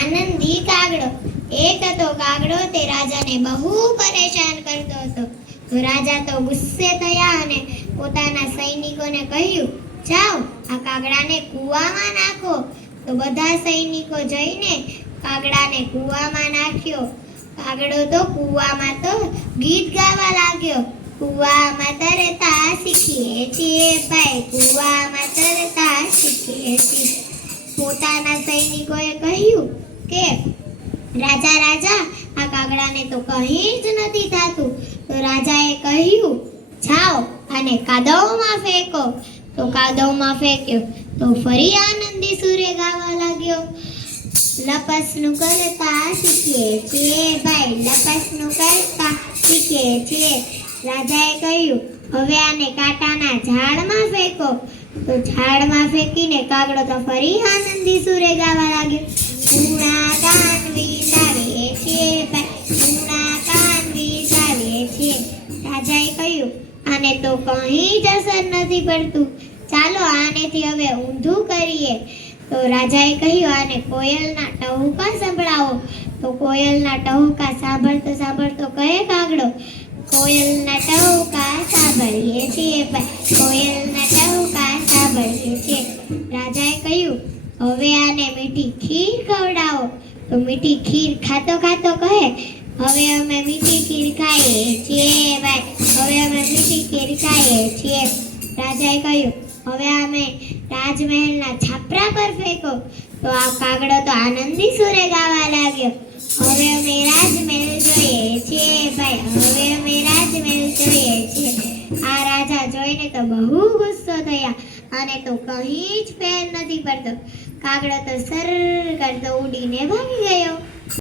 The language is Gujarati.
આનંદી કાગડો. એક હતો કાગડો, તે રાજાને બહુ પરેશાન કરતો હતો. તો રાજા તો ગુસ્સે થયા અને પોતાના સૈનિકોને કહ્યું, જાઓ આ કાગડાને કૂવામાં નાખો. તો બધા સૈનિકો જઈને કાગડાને કૂવામાં નાખ્યો. કાગડો તો કૂવામાં તો ગીત ગાવા લાગ્યો. કૂવામાં તરતા શીખીએ છીએ ભાઈ, કૂવામાં તરતા શીખીએ છીએ. પોતાના સૈનિકોએ કહ્યું કે રાજા રાજા, આ કાગડાને તો કંઈ જ નથી થતું. તો રાજાએ કહ્યું, જાઓ આને કાદવમાં ફેંકો. તો કાદવમાં ફેંક્યો તો ફરી આનંદી સૂરે ગાવા લાગ્યો. લપસનું કરતા શીખીએ છીએ ભાઈ, લપસનું કરતા શીખીએ છીએ. રાજાએ કહ્યું, હવે આને કાંટાના ઝાડમાં ફેંકો. તો ઝાડમાં ફેંકીને કાગડો તો ફરી આનંદી સૂરે ગાવા લાગ્યો. કૂણા કાન વિસાવીએ છીએ ભાઈ, કૂણા કાન વિસાવીએ છીએ. રાજાએ કહ્યું, આને તો કંઈ જ અસર નથી પડતું, ચાલો આનેથી હવે ઊંધું કરીએ. તો રાજાએ કહ્યું, આને કોયલના ટહુકા સંભળાવો. તો કોયલના ટહુકા સાંભળતો સાંભળતો કહે કાગડો, કોયલના ટહુકા સાંભળીએ છીએ ભાઈ, કોયલના ટહુકા સાંભળીએ છીએ. રાજાએ કહ્યું, હવે આને મીઠી ખીર ખવડાવો. તો મીઠી ખીર ખાતો ખાતો કહે, હવે અમે મીઠી ખીર ખાઈએ છીએ ભાઈ, હવે અમે મીઠી ખીર ખાઈએ છીએ. રાજાએ કહ્યું, હવે અમે રાજમહેલના છાપરા પર ફેંકો. તો આ કાગડો તો આનંદી સૂરે ગાવા લાગ્યો. હવે અમે રાજમહેલ જોઈએ છીએ ભાઈ, હવે અમે રાજમહેલ જોઈએ છીએ. આ રાજા જોઈને તો બહુ ગુસ્સો થયા અને તો કંઈ જ ફેર નથી પડતો. કાગડો તો સર કરતો ઉડીને ભાગી ગયો.